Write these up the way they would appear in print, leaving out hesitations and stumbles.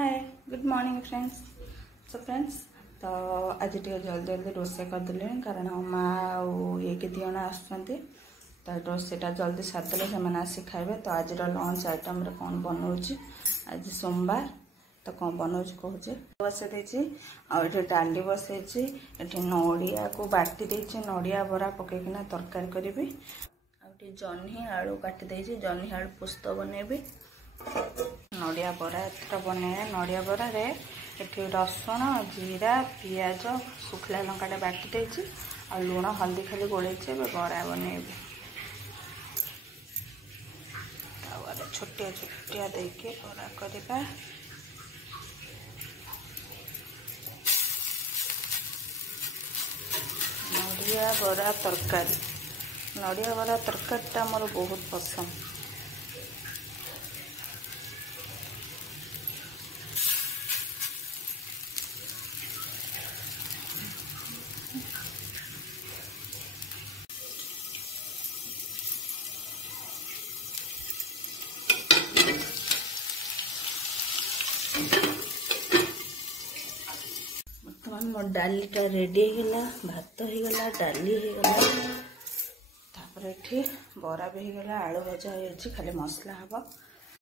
Hi good morning friends. So friends तो आज टे जल्दी जल्दी रोसे करदे कारण माँ ये कि दिजण आसुँच तो रोसेटा जल्दी सारिदेले से आसी खाइबे। तो आज लंच आइटम कौन बनाऊँ आज सोमवार तो कौन बनाऊँ कहूँ बसई आगे डाली बसई नड़िया को बाटी देती नड़िया बरा पकईकिना तरकारी करी आगे जह्नी आलू काटी जह्नी आलू पुस्त बनैबी नड़िया बरा एथर बनैया नड़िया बरा रे ये रसुण जीरा पियाज सुखला लंका बाटी देती आ लुण हल्दी खाली गोले बरा बनैबी तावारे छोटिया छोटिया देके बरा करवा। नड़िया बरा तरकारी नड़िया बरा तरकारीटा मोर बहुत पसंद। बर्तमान मोर डालीटा रेडी होगा भात होगा डाली होगा तापर ये बरा भी होगा आलू भजा हो खाली मसला हम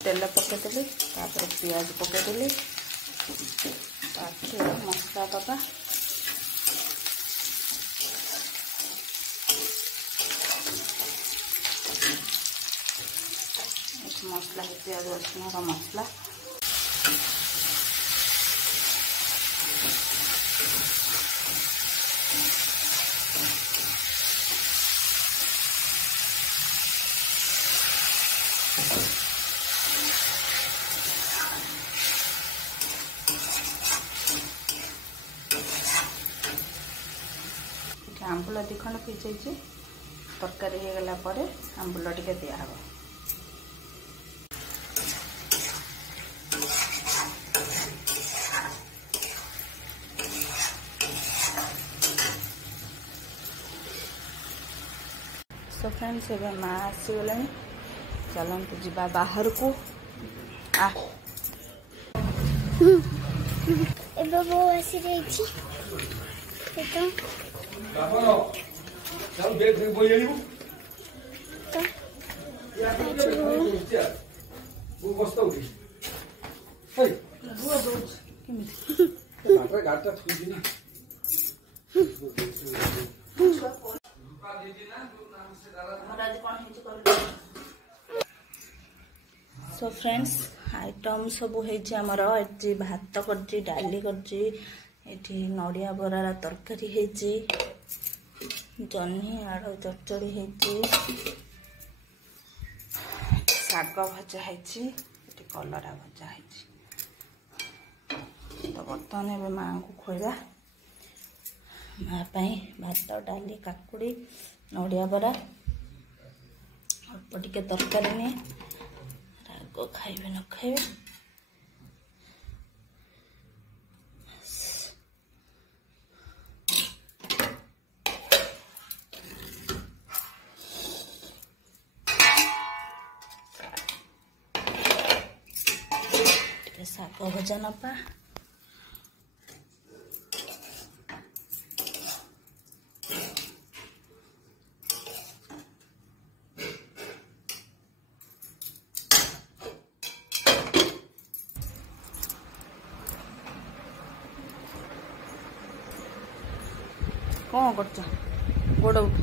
तेल पकईदेली तापर पियाज पकईदेली मसला दबा मसला पियाज रसुण मसला आंबुल दी खंड पिजाई तरकारी होगला आंबुल टे दिहब। सो फ्रेंड्स ए माँ आसीगले चलते जीवा बाहर को सो फ्रेंड्स आइटम सब होमर ये भात कर डाली कर नड़िया बरार तरकारी है जह्नी आलू चचड़ी है शाग भजा है कलरा भजा है। तो बर्तमान ए माँ को खोजा माँ भात डाली काकुड़ी नड़िया बरा अल्प टिके तरकारी नहीं राग खाइबे न खाइबे शाग भजा नपा कौन कर गोड़ उठ